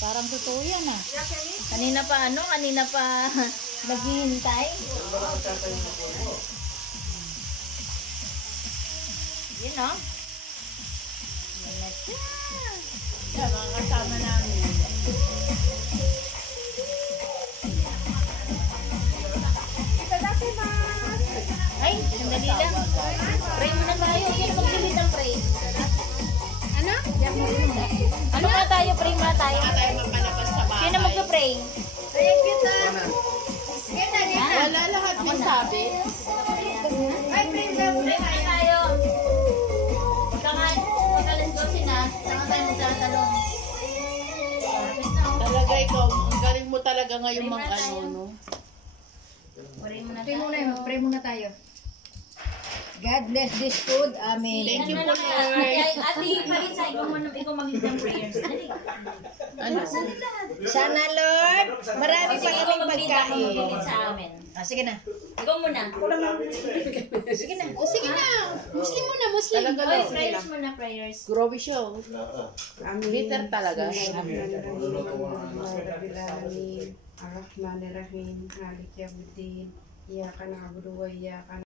Parang totoo yan ah. Kanina pa naghihintay. Yun o. Yan na siya. Yan, mga kasama namin. Ay, sandali lang. Pray muna tayo. Yan, magpilit ang pray. Ano? Ano nga tayo? Pray muna tayo. Tayo mapalabas sa bahay. Sino magpa-pray? Ay, kita. Wala lahat may sabi. Ay, pray muna tayo. Pagkalandosin na, saan tayo magtatalong? Talaga ikaw, ang galing mo talaga ngayon Pray mang muna tayo. ano, no? Pray muna Pray muna, tayo. pray muna tayo. God bless this food. Amen. Thank you po, Lord. Ate, Marisa, ikaw mag-lead ng prayers. Dali. Ano? Sana Lord, marami pa Sige, ikaw kaming mag-lead ako pagkain. mag-lead sa amin. Sige na. Ikaw muna. Sige na. O sige na. Muslim muna, Muslim. Talaga Oy, lang. prayers muna, prayers. Grobe show. Bitter talaga. Ar-Rahmanir-Rahim, Maliki Yawmiddin, Iyyaka na'budu wa iyyaka